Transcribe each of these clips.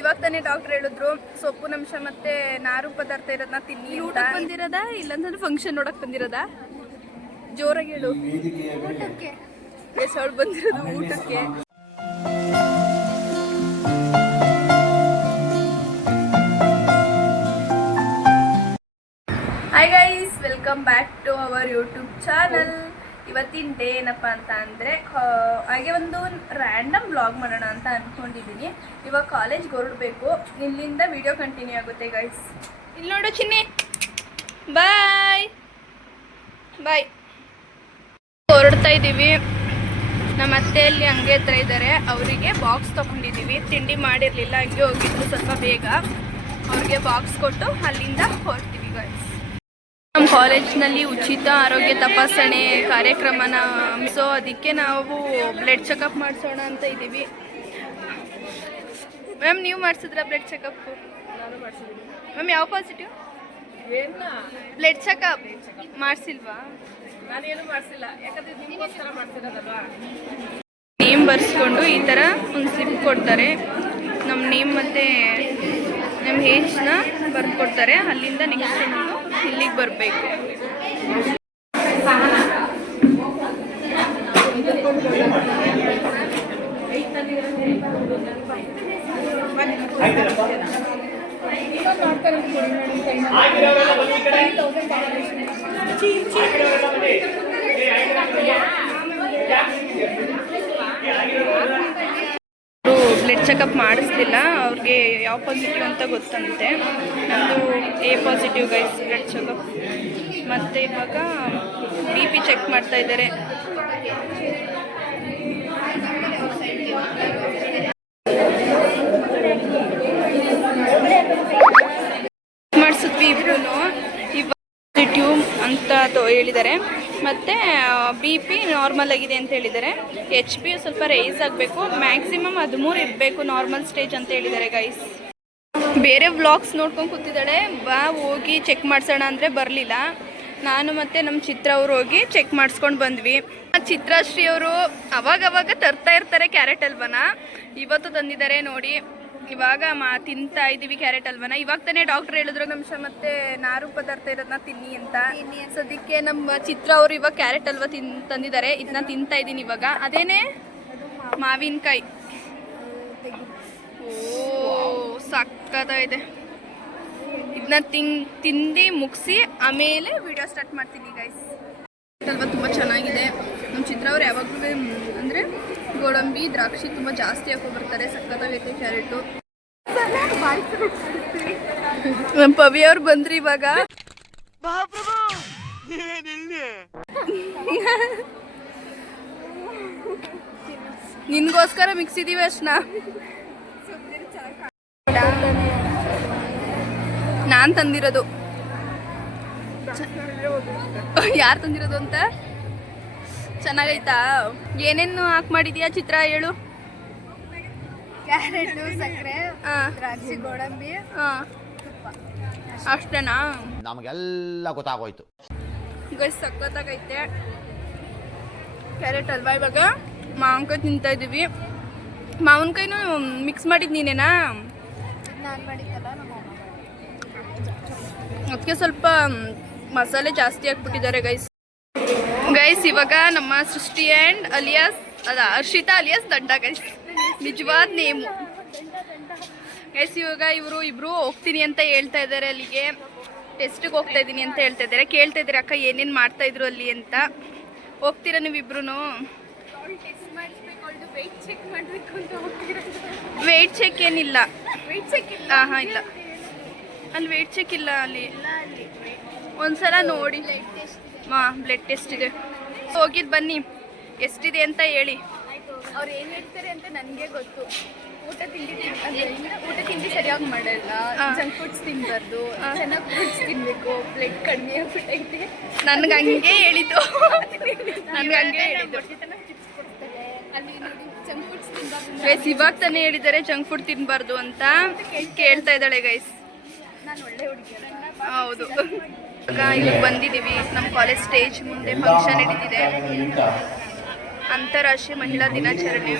ಇವಾಗ ತಾನೇ ಡಾಕ್ಟರ್ ಹೇಳಿದ್ರು ಸೊಪ್ಪುನಂಶ ಮತ್ತೆ ನಾರು ಪದಾರ್ಥ ಇರೋದನ್ನ ತಿನ್ನಿ. ಊಟಕ್ಕೆ ಬಂದಿರೋದಾ ಇಲ್ಲಾಂದ್ರೆ ಫಂಕ್ಷನ್ ನೋಡಕ್ ಬಂದಿರೋದಾ? ಜೋರಾಗಿ ಹೇಳು. ಊಟಕ್ಕೆ ಅವಳು ಬಂದಿರೋದು ಊಟಕ್ಕೆ. Hi guys, welcome back to our YouTube channel. ಇವತ್ತಿನ ಡೇ ಏನಪ್ಪ ಅಂತ ಅಂದರೆ ಹಾಗೆ ಒಂದು ರ್ಯಾಂಡಮ್ ಬ್ಲಾಗ್ ಮಾಡೋಣ ಅಂತ ಅಂದ್ಕೊಂಡಿದ್ದೀನಿ. ಇವಾಗ ಕಾಲೇಜ್ಗೆ ಹೊರಡಬೇಕು, ಇಲ್ಲಿಂದ ವಿಡಿಯೋ ಕಂಟಿನ್ಯೂ ಆಗುತ್ತೆ ಗೈಸ್. ಇಲ್ಲಿ ನೋಡು ಚಿನ್ನಿ, ಬಾಯ್ ಬಾಯ್. ಹೊರಡ್ತಾ ಇದ್ದೀವಿ. ನಮ್ಮ ಅತ್ತೆಯಲ್ಲಿ ಹಂಗೆ ಹತ್ರ ಇದ್ದಾರೆ, ಅವರಿಗೆ ಬಾಕ್ಸ್ ತೊಗೊಂಡಿದ್ದೀವಿ. ತಿಂಡಿ ಮಾಡಿರಲಿಲ್ಲ, ಹಂಗೆ ಹೋಗಿದ್ದು ಸ್ವಲ್ಪ ಬೇಗ. ಅವ್ರಿಗೆ ಬಾಕ್ಸ್ ಕೊಟ್ಟು ಅಲ್ಲಿಂದ ಹೊರಡ್ತೀವಿ ಗೈಸ್. ನಮ್ಮ ಕಾಲೇಜ್ನಲ್ಲಿ ಉಚಿತ ಆರೋಗ್ಯ ತಪಾಸಣೆ ಕಾರ್ಯಕ್ರಮನ ಸೊ ಅದಕ್ಕೆ ನಾವು ಬ್ಲಡ್ ಚೆಕಪ್ ಮಾಡಿಸೋಣ ಅಂತ ಇದ್ದೀವಿ. ಮ್ಯಾಮ್ ನೀವು ಮಾಡಿಸಿದ್ರ ಬ್ಲಡ್ ಚೆಕಪ್? ನಾನು ಮಾಡಿಸಿದ್ದೀನಿ ಮ್ಯಾಮ್. ಯಾವ ಪಾಸಿಟಿವ್? ಬ್ಲಡ್ ಚೆಕಪ್ ಮಾಡಿಸಿಲ್ವಾ? ನಾನೇನು ಮಾಡಿಸಿಲ್ಲ, ಯಾಕಂದರೆ ನಿಮಗೋಸ್ಕರ ಮಾಡಿಸಿರೋದಲ್ವಾ. ನೇಮ್ ಬರ್ಸ್ಕೊಂಡು ಈ ಥರ ಒಂದು ಸ್ಲಿಪ್ ಕೊಡ್ತಾರೆ. ನಮ್ಮ ನೇಮ್ ಮತ್ತು ನಮ್ಮ ಏಜ್ನ ಬರ್ಕೊಡ್ತಾರೆ. ಅಲ್ಲಿಂದ ನೆಕ್ಸ್ಟ್ ನಾವು ಇಲ್ಲಿಗೆ ಬರಬೇಕು. ಬ್ಲಡ್ ಚೆಕಪ್ ಮಾಡಿಸ್ತಿಲ್ಲ, ಅವ್ರಿಗೆ ಯಾವ ಪಾಸಿಟಿವ್ ಅಂತ ಗೊತ್ತಂತೆ. ನಮ್ಮದು A positive guys blood checkup. ಮತ್ತು ಇವಾಗ ಬಿ ಪಿ ಚೆಕ್ ಮಾಡ್ತಾ ಇದ್ದಾರೆ. ಮಾಡಿಸಿದ್ವಿ ಇಬ್ರು. ಇವಾಗ ಪಾಸಿಟಿವ್ ಅಂತ ಹೇಳಿದ್ದಾರೆ. ಮತ್ತು ಬಿ ಪಿ ನಾರ್ಮಲ್ ಆಗಿದೆ ಅಂತ ಹೇಳಿದ್ದಾರೆ. ಎಚ್ ಪಿ ಸ್ವಲ್ಪ ರೈಸ್ ಆಗಬೇಕು, ಮ್ಯಾಕ್ಸಿಮಮ್ 13 ಇರಬೇಕು ನಾರ್ಮಲ್ ಸ್ಟೇಜ್ ಅಂತ ಹೇಳಿದ್ದಾರೆ ಗೈಸ್. ಬೇರೆ ವ್ಲಾಗ್ಸ್ ನೋಡ್ಕೊಂಡು ಕೂತಿದ್ದಾಳೆ, ಬಾ ಹೋಗಿ ಚೆಕ್ ಮಾಡಿಸೋಣ ಅಂದರೆ ಬರಲಿಲ್ಲ. ನಾನು ಮತ್ತು ನಮ್ಮ ಚಿತ್ರ ಅವರು ಹೋಗಿ ಚೆಕ್ ಮಾಡಿಸ್ಕೊಂಡು ಬಂದ್ವಿ. ಚಿತ್ರಶ್ರೀ ಅವರು ಅವಾಗವಾಗ ತರ್ತಾ ಇರ್ತಾರೆ ಕ್ಯಾರೆಟ್ ಹಲ್ವನ. ಇವತ್ತು ತಂದಿದ್ದಾರೆ ನೋಡಿ. ಇವಾಗ ತಿಂತಾ ಇದ್ದೀವಿ ಕ್ಯಾರೆಟ್ ಹಲ್ವನ. ಇವಾಗ ತಾನೇ ಡಾಕ್ಟರ್ ಹೇಳಿದ್ರು ಅಂಶ ಮತ್ತು ನಾರು ಪದಾರ್ಥ ಇರೋದನ್ನ ತಿನ್ನಿ ಅಂತ. ಸದ್ಯಕ್ಕೆ ನಮ್ಮ ಚಿತ್ರ ಅವರು ಇವಾಗ ಕ್ಯಾರೆಟ್ ಹಲ್ವ ತಂದಿದ್ದಾರೆ, ಇದನ್ನ ತಿಂತಾ ಇದ್ದೀನಿ ಇವಾಗ. ಅದೇನೇ ಮಾವಿನಕಾಯಿ. ಓ ಸಕ್ಕತ್ತಾಗಿದೆ. ಇದನ್ನ ತಿಂದು ಮುಗಿಸಿ ಆಮೇಲೆ ವಿಡಿಯೋ ಸ್ಟಾರ್ಟ್ ಮಾಡ್ತೀನಿ ಗೈಸ್. ಹಲ್ವ ತುಂಬ ಚೆನ್ನಾಗಿದೆ. ನಮ್ಮ ಚಿತ್ರ ಅವ್ರು ಯಾವಾಗಲೂ ಅಂದರೆ ಗೋಡಂಬಿ ದ್ರಾಕ್ಷಿ ತುಂಬ ಜಾಸ್ತಿ ಹಾಕೊಂಡ್ಬರ್ತಾರೆ. ಸಕ್ಕತ್ತಾಗೈತೆ ಕ್ಯಾರೆಟು. ನಮ್ಮ ಪವಿ ಅವ್ರು ಬಂದ್ರಿ ಇವಾಗ. ನಿನ್ಗೋಸ್ಕರ ಮಿಕ್ಸಿದೀವಿ ಅಷ್ಟನಾ. ನಾನು ತಂದಿರೋದು. ಯಾರು ತಂದಿರೋದು ಅಂತ? ಚೆನ್ನಾಗೈತಾ? ಏನೇನು ಹಾಕಿ ಮಾಡಿದ್ಯಾ ಚಿತ್ರ ಹೇಳು. ಕ್ಯಾರೆಟು, ಸಕ್ಕರೆ, ದ್ರಾಕ್ಷಿ, ಗೋಡಂಬಿ, ಅಷ್ಟೇನಾ? ನಮಗೆಲ್ಲ ಗೊತ್ತಾಗೋಯ್ತು ಗೈಸ್. ಸಕ್ಕತ್ತಾಗೈತೆ ಕ್ಯಾರೆಟ್ ಹಲ್ವಾ. ಇವಾಗ ಮಾವಿನಕಾಯಿ ತಿಂತಾ ಇದ್ದೀವಿ. ಮಾವಿನಕಾಯಿನೂ ಮಿಕ್ಸ್ ಮಾಡಿದ್ದು ನೀನೇನಾ? ನಾನು ಮಾಡಿದ್ದಲ್ಲ, ಅದಕ್ಕೆ ಸ್ವಲ್ಪ ಮಸಾಲೆ ಜಾಸ್ತಿ ಹಾಕ್ಬಿಟ್ಟಿದ್ದಾರೆ ಗೈಸ್. ಇವಾಗ ನಮ್ಮ ಸೃಷ್ಟಿ ಆ್ಯಂಡ್ ಅಲಿಯಾಸ್ ಹರ್ಷಿತಾ ಅಲಿಯಾಸ್ ದಂಡ ಗೈಸ್, ನಿಜವಾದ ನೇಮು ಗೈಸ್. ಇವಾಗ ಇಬ್ರು ಹೋಗ್ತೀನಿ ಅಂತ ಹೇಳ್ತಾ ಇದ್ದಾರೆ, ಅಲ್ಲಿಗೆ ಟೆಸ್ಟಿಗೆ ಹೋಗ್ತಾ ಇದ್ದೀನಿ ಅಂತ ಹೇಳ್ತಾ ಇದ್ದಾರೆ. ಕೇಳ್ತಾ ಇದ್ದಾರೆ ಅಕ್ಕ ಏನೇನು ಮಾಡ್ತಾ ಇದ್ರು ಅಲ್ಲಿ ಅಂತ. ಹೋಗ್ತೀರಾ ನೀವಿಬ್ರು? ವೆಯ್ಟ್ ಚೆಕ್ ಏನಿಲ್ಲ. ಹಾಂ ಇಲ್ಲ, ಅಲ್ಲಿ ವೆಯ್ಟ್ ಚೆಕ್ ಇಲ್ಲ. ಅಲ್ಲಿ ಒಂದ್ಸಲ ನೋಡಿ. ಬ್ಲಡ್ ಟೆಸ್ಟ್ ಇದೆ. ಹೋಗಿದ್ದು ಬನ್ನಿ, ಎಷ್ಟಿದೆ ಅಂತ ಹೇಳಿ. ಅವ್ರು ಏನು ಹೇಳ್ತಾರೆ ಅಂತ ನನಗೆ ಗೊತ್ತು. ಊಟ ತಿಂಡಿ ಸರಿಯಾಗಿ ಮಾಡಲ್ಲ, ಜಂಕ್ ಫುಡ್ಸ್ ತಿನ್ಬಾರ್ದು, ಚೆನ್ನಾಗಿ ಫ್ರೂಟ್ಸ್ ತಿನ್ನಬೇಕು, ಬ್ಲಡ್ ಕಡಿಮೆ ಆಗ್ಬಿಟ್ಟೈತೆ. ನನಗೆ ಹಂಗೆ ಹೇಳಿದ್ದು. ಗೈಸ್ ಇವಾಗ ತಾನೇ ಹೇಳಿದ್ದಾರೆ ಜಂಕ್ ಫುಡ್ ತಿನ್ಬಾರ್ದು ಅಂತ. ಕೇಳ್ತಾ ಇದ್ದಾಳೆ ಗೈಸ್. ಹೌದು. ಈಗ ಬಂದಿದ್ದೀವಿ ನಮ್ಮ ಕಾಲೇಜ್ ಸ್ಟೇಜ್ ಮುಂದೆ. ಫಂಕ್ಷನ್ ನಡೀತಿದೆ. ಅಂತಾರಾಷ್ಟ್ರೀಯ ಮಹಿಳಾ ದಿನಾಚರಣೆ.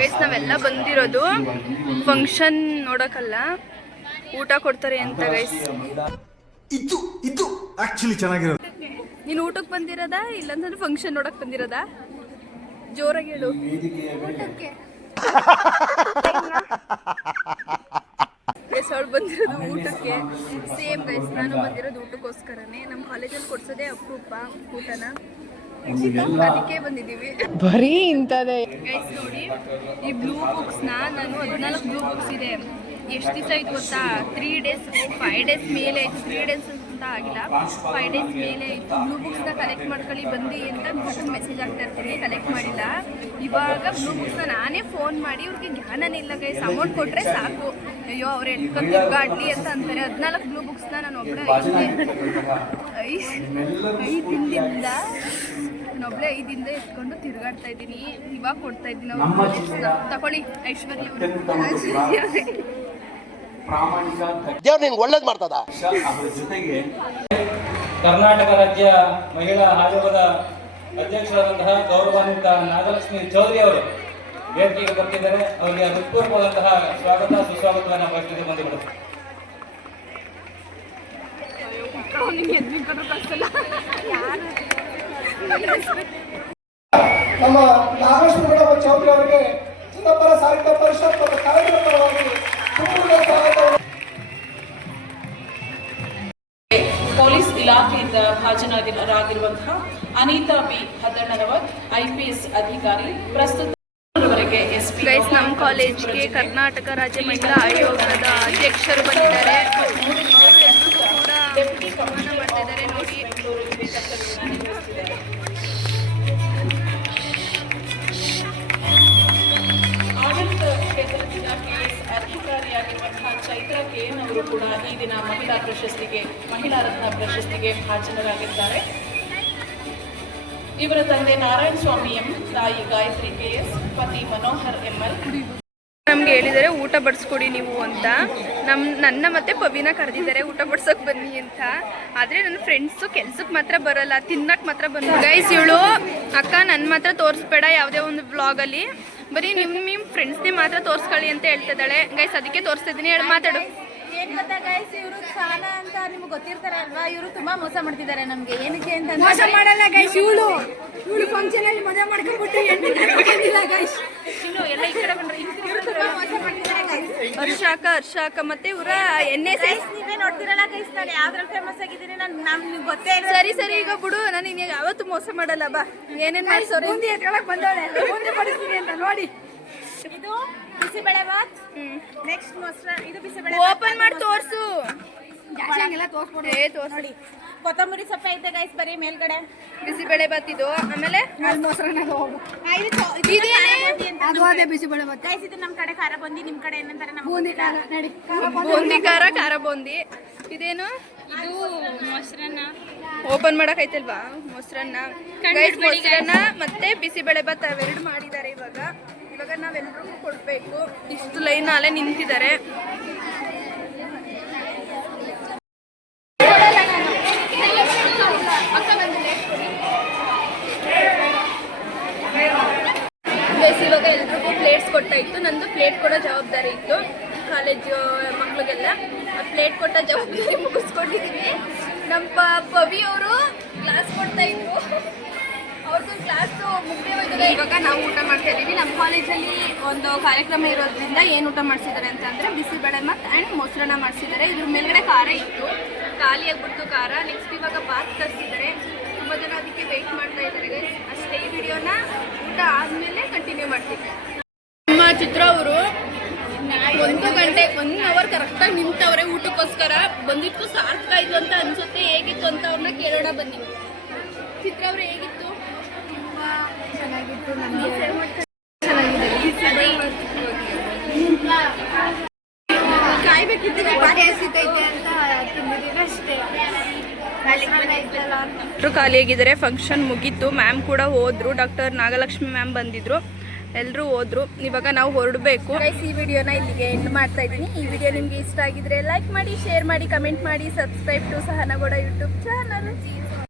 ಗೈಸ್ ನಾವೆಲ್ಲ ಬಂದಿರೋದು ಫಂಕ್ಷನ್ ನೋಡೋಕ್ಕಲ್ಲ, ಊಟ ಕೊಡ್ತಾರೆ ಅಂತ ಗೈಸ್. ಇದು ಆಕ್ಚುಲಿ ಚೆನ್ನಾಗಿರೋದು. ನೀನು ಊಟಕ್ಕೆ ಬಂದಿರೋದಾ ಇಲ್ಲಾಂದ್ರೆ ಫಂಕ್ಷನ್ ನೋಡಕ್ ಬಂದಿರೋದಾ? ಜೋರಾಗಿ ಹೇಳು. ಗೈಸ್ ಅವಳು ಬಂದಿರೋದು ಊಟಕ್ಕೆ. ಸೇಮ್ ಗೈಸ್ ನಾನು ಬಂದಿರೋದು ಊಟಕ್ಕೋಸ್ಕರನೇ. ನಮ್ಮ ಕಾಲೇಜಲ್ಲಿ ಕೊಡ್ಸೋದೇ ಅಪರೂಪ ಊಟನ, ಅದಕ್ಕೆ ಬಂದಿದ್ದೀವಿ. ಬರೀ ಇಂಥದ್ದೇ. ಗೈಸ್ ನೋಡಿ, ಈ ಬ್ಲೂ ಬುಕ್ಸ್ನ ನಾನು 14 ಬ್ಲೂ ಬುಕ್ಸ್ ಇದೆ. ಎಷ್ಟು ದಿವಸ ಆಯ್ತು ಗೊತ್ತಾ? 3 ಡೇಸ್ 5 ಡೇಸ್ ಮೇಲೆ ಆಯಿತು. 3 ಡೇಸ್ ಅಂತ ಆಗಿಲ್ಲ, 5 ಡೇಸ್ ಮೇಲೆ ಆಯಿತು. ಬ್ಲೂ ಬುಕ್ಸ್ನ ಕಲೆಕ್ಟ್ ಮಾಡ್ಕೊಳ್ಳಿ ಬಂದು ಅಂತ ಮೆಸೇಜ್ ಆಗ್ತಾ ಇರ್ತೀನಿ, ಕಲೆಕ್ಟ್ ಮಾಡಿಲ್ಲ. ಇವಾಗ ಬ್ಲೂ ಬುಕ್ಸ್ನ ನಾನೇ ಫೋನ್ ಮಾಡಿ ಇವ್ರಿಗೆ ಜ್ಞಾನನೇ ಇಲ್ಲ ಗೈಸ್, ಅಮೌಂಟ್ ಕೊಟ್ಟರೆ ಸಾಕು, ಅಯ್ಯೋ ಅವ್ರು ಎಟ್ಕೊಂಡು ತಿರ್ಗಾಡ್ಲಿ ಅಂತ ಅಂತಾರೆ. 14 ಬ್ಲೂ ಬುಕ್ಸ್ನ ನಾನು ಒಬ್ಬಳೆ 5 ದಿನದಿಂದ ನಾನೊಬ್ಳೆ 5 ದಿನದಿಂದ ಎತ್ಕೊಂಡು ತಿರುಗಾಡ್ತಾ ಇದ್ದೀನಿ. ಇವಾಗ ಕೊಡ್ತಾ ಇದ್ದೀನಿ ಅವ್ರು. ತಗೊಳ್ಳಿ ಐಶ್ವರ್ಯ ದೇವ್ರು ನಿನ್ಗೆ ಒಳ್ಳೇದು ಮಾಡ್ತದ. ಕರ್ನಾಟಕ ರಾಜ್ಯ ಮಹಿಳಾ ಆಯೋಗದ ಅಧ್ಯಕ್ಷರಾದಂತಹ ಗೌರವಾನ್ವಿತ ನಾಗಲಕ್ಷ್ಮಿ ಚೌಧರಿ ಅವರು ವೇದಿಕೆಗೆ ಬರ್ತಿದ್ದಾರೆ. ಅವರಿಗೆ ಹೃತ್ಪೂರ್ವಕವಾದಂತಹ ಸ್ವಾಗತ ಸುಸ್ವಾಗತವನ್ನು ಬಯಸಿದೆ. ಬಂದಿದ್ದಾರೆ. ನಮ್ಮ ನಾಗೇಶ್ವರ ಚೌಧರಿ ಅವರಿಗೆ ಚಿನ್ನಪ್ಪನ ಸಾಹಿತ್ಯ ಪರಿಷತ್ ಮತ್ತು ಕಾರ್ಯಕ್ರಮ ಪರವಾಗಿ ಪೊಲೀಸ್ ಇಲಾಖೆಯಿಂದ ಭಾಜನರಾಗಿರುವಂತಹ ಅನಿತಾ ಬಿ ಹದಣ್ಣನವರ್ IPS ಅಧಿಕಾರಿ ಪ್ರಸ್ತುತವರೆಗೆ SP. ಗೈಸ್ ನಮ್ಮ ಕಾಲೇಜ್ಗೆ ಕರ್ನಾಟಕ ರಾಜ್ಯ ಮಹಿಳಾ ಆಯೋಗದ ಅಧ್ಯಕ್ಷರು ಬಂದಿದ್ದಾರೆ. ಅವರು ಎಲ್ಲರಿಗೂ ಕೂಡ ಸನ್ಮಾನ ಮಾಡ್ತಾ ಇದ್ದಾರೆ ನೋಡಿ. ಆಡಳಿತ ಕ್ಷೇತ್ರದಿಂದ KS ಅಧಿಕಾರಿಯಾಗಿರುವಂತಹ ಚೈತ್ರ KN ಅವರು ಕೂಡ ಈ ದಿನ ಮಹಿಳಾ ರತ್ನ ಪ್ರಶಸ್ತಿಗೆ ಭಾಜನರಾಗಿದ್ದಾರೆ. ಇವರ ತಂದೆ ನಾರಾಯಣ ಸ್ವಾಮಿ ಎಂ, ತಾಯಿ ಗಾಯತ್ರಿ KS, ಪತಿ ಮನೋಹರ್ ML. ನಮ್ಗೆ ಹೇಳಿದ್ದಾರೆ ಊಟ ಬಡಿಸ್ಕೊಡಿ ನೀವು ಅಂತ. ನನ್ನ ಮತ್ತೆ ಪವಿನ ಕರೆದಿದ್ದಾರೆ ಊಟ ಬಡ್ಸೋಕೆ ಬನ್ನಿ ಅಂತ. ಆದರೆ ನನ್ನ ಫ್ರೆಂಡ್ಸು ಕೆಲ್ಸಕ್ಕೆ ಮಾತ್ರ ಬರಲ್ಲ, ತಿನ್ನಕ್ಕೆ ಮಾತ್ರ ಬಂದು. ಗೈಸ್ ಇವಳು ಅಕ್ಕ ನನ್ನ ಮಾತ್ರ ತೋರಿಸ್ಬೇಡ ಯಾವುದೇ ಒಂದು ವ್ಲಾಗಲ್ಲಿ, ಬರೀ ನಿಮ್ಮ ಫ್ರೆಂಡ್ಸ್ನೇ ಮಾತ್ರ ತೋರಿಸ್ಕೊಳ್ಳಿ ಅಂತ ಹೇಳ್ತಿದ್ದಾಳೆ. ಗೈಸ್ ಅದಕ್ಕೆ ತೋರಿಸ್ತಾ ಇದ್ದೀನಿ, ಹೇಳಿ ಮಾತಾಡು. ಏನ್ ಗೊತ್ತಾ ಗೈಸ್, ಇವರು ಸಾಲ ಅಂತ ನಿಮ್ಗೆ ಗೊತ್ತಿರ್ತಾರೆ ಅಲ್ವಾ, ಇವರು ತುಂಬಾ ಮೋಸ ಮಾಡ್ತಿದ್ದಾರೆ ನಮ್ಗೆ. ಏನಕ್ಕೆ ಅಂತ ಮೋಸ ಮಾಡಲ್ಲ ಗೈಸ್, ಇವಳು ಫಂಕ್ಷನ್ ಅಲ್ಲಿ ಮದುವೆ ಮಾಡ್ಕೊಂಡ್ಬಿಟ್ಟು ಗೈಸ್. ಇನ್ನು ಎಲ್ಲ ಈ ಕಡೆ ಬಂದ್ರೆ ಮೋಸ ಮಾಡ್ತಿದ್ದಾರೆ ಗೈಸ್. ಹರ್ಷಾಕ ಮತ್ತೆ ಇವರ NSS ನೀವೇ ನೋಡ್ತಿರಲ್ಲ ಗೈಸ್, ನಾನು ಯಾವ್ದ್ರಲ್ಲಿ ಫೇಮಸ್ ಆಗಿದ್ದೀನಿ ನಮ್ಗೆ ಗೊತ್ತೇ ಇಲ್ಲ. ಸರಿ ಈಗ ಬಿಡು, ನಾನು ಇನ್ನು ಯಾವತ್ತೂ ಮೋಸ ಮಾಡಲ್ಲ. ಬಾ ಏನೇನು ಮಾಡ್ಸೋರು ಮುಂದೆ ಎತ್ಕೊಳಕ್ ಬಂದವಳೆ, ಮುಂದೆ ಬಡಿಸ್ತೀನಿ ಅಂತ ನೋಡಿ. ಇದು ಬಿಸಿಬೇಳೆ ಬಾತ್, ನೆಕ್ಸ್ಟ್ ಮೊಸರು. ಇದು ಬಿಸಿಬೇಳೆ ಓಪನ್ ಮಾಡಿ ತೋರ್ಸು. ತೋರ್ಸ್ಕೊಡಿ. ನೋಡಿ, ಕೊತ್ತಂಬರಿ ಸೊಪ್ಪೆ ಐತೆ ಗೈಸ್ ಬರೀ ಮೇಲ್ಗಡೆ. ಬಿಸಿಬೇಳೆ ಬಾತ್ ಇದು. ಆಮೇಲೆ ಮೊಸರನ್ನ ಇದು ಅದೇ ಬಿಸಿಬೇಳೆ ಬಾತ್ ಗೈಸ್. ಇದು ನಮ್ಮ ಕಡೆ ಖಾರ ಬಂದಿ, ನಿಮ್ ಕಡೆ ಏನಂತಾರೆ ಬೂಂದಿ ಖಾರ. ನಡಿ ಬೂಂದಿ ಖಾರ ಬೂಂದಿ. ಇದೇನು? ಇದು ಮೊಸರನ್ನ. ಓಪನ್ ಮಾಡಕ್ ಐತಲ್ವಾ ಮೊಸರನ್ನ. ಗೈಸ್ ಮೊಸರನ್ನ ಮತ್ತೆ ಬಿಸಿಬೇಳೆ ಬಾತ್ ಅವೆರಡು ಮಾಡಿದ್ದಾರೆ. ಇವಾಗ ನಾವೆಲ್ಲರಿಗೂ ಕೊಡ್ಬೇಕು. ಇಷ್ಟು ಲೈನ್ ಅಲ್ಲೇ ನಿಂತಿದ್ದಾರೆ. ಗೈಸ್ ಇವಾಗ ಎಲ್ರಿಗೂ ಪ್ಲೇಟ್ಸ್ ಕೊಡ್ತಾ ಇತ್ತು. ನಂದು ಪ್ಲೇಟ್ ಕೊಡೋ ಜವಾಬ್ದಾರಿ ಇತ್ತು ಕಾಲೇಜ್ ಮಕ್ಳಿಗೆಲ್ಲ. ಆ ಪ್ಲೇಟ್ ಕೊಟ್ಟ ಜವಾಬ್ದಾರಿ ಮುಗಿಸ್ಕೊಂಡಿದ್ದೀವಿ. ನಮ್ಮ ಪವಿ ಅವರು ಕ್ಲಾಸ್ ಕೊಡ್ತಾ ಇದ್ರು, ಅವ್ರದ್ದು ಕ್ಲಾಸು ಮುಗ್ದೇ ಹೋಯ್ತದೆ. ಇವಾಗ ನಾವು ಊಟ ಮಾಡ್ತಾ ಇದ್ದೀವಿ. ನಮ್ಮ ಕಾಲೇಜಲ್ಲಿ ಒಂದು ಕಾರ್ಯಕ್ರಮ ಇರೋದ್ರಿಂದ ಏನು ಊಟ ಮಾಡಿಸಿದ್ದಾರೆ ಅಂತಂದರೆ ಬಿಸಿಬೇಳೆ ಮತ್ತು ಆ್ಯಂಡ್ ಮೊಸರನ್ನ ಮಾಡಿಸಿದ್ದಾರೆ. ಇದ್ರ ಮೇಲ್ಗಡೆ ಖಾರ ಇತ್ತು, ಖಾಲಿ ಆಗ್ಬಿಡ್ತು ಖಾರ. ನೆಕ್ಸ್ಟ್ ಇವಾಗ ಬಾತ್ ತರಿಸಿದ್ದಾರೆ. ತುಂಬ ಜನ ಅದಕ್ಕೆ ವೆಯ್ಟ್ ಮಾಡ್ತಾ ಇದ್ದಾರೆ ಗೈಸ್. ಅಷ್ಟೇ, ಈ ವಿಡಿಯೋನ ಊಟ ಆದಮೇಲೆ ಕಂಟಿನ್ಯೂ ಮಾಡ್ತೀವಿ. ನಮ್ಮ ಚಿತ್ರ ಅವರು 1 ಗಂಟೆ 1 ಅವರ್ ಕರೆಕ್ಟಾಗಿ ನಿಂತವ್ರೆ ಊಟಕ್ಕೋಸ್ಕರ. ಬಂದಿತ್ತು ಸಾರ್ಥಕ ಆಯಿತು ಅಂತ ಅನಿಸುತ್ತೆ. ಹೇಗಿತ್ತು ಅಂತ ಅವ್ರನ್ನ ಕೇಳೋಣ ಬನ್ನಿ. ಚಿತ್ರ ಅವರು ಹೇಗಿತ್ತು? ಚೆನ್ನಾಗಿತ್ತು. ಕಾಯ್ಬೇಕಿತ್ತು ಹಸಿತೈತೆ ಅಂತ ತಿಂದಿದ್ದೀವಿ ಅಷ್ಟೇ. ಖಾಲಿಯಾಗಿದ್ದಾರೆ. ಫಂಕ್ಷನ್ ಮುಗೀತು. ಮ್ಯಾಮ್ ಕೂಡ ಹೋದ್ರು. ಡಾಕ್ಟರ್ ನಾಗಲಕ್ಷ್ಮಿ ಮ್ಯಾಮ್ ಬಂದಿದ್ರು. ಎಲ್ಲರೂ ಹೋದ್ರು. ಇವಾಗ ನಾವು ಹೊರಡಬೇಕು. ಈ ವಿಡಿಯೋನ ಇಲ್ಲಿಗೆ ಎಂಡ್ ಮಾಡ್ತಾ ಇದ್ದೀನಿ. ಈ ವಿಡಿಯೋ ನಿಮಗೆ ಇಷ್ಟ ಆಗಿದ್ರೆ ಲೈಕ್ ಮಾಡಿ, ಶೇರ್ ಮಾಡಿ, ಕಮೆಂಟ್ ಮಾಡಿ, ಸಬ್ಸ್ಕ್ರೈಬ್ ಟು ಸಹನಗೌಡ ಯೂಟ್ಯೂಬ್ ಚಾನಲ್.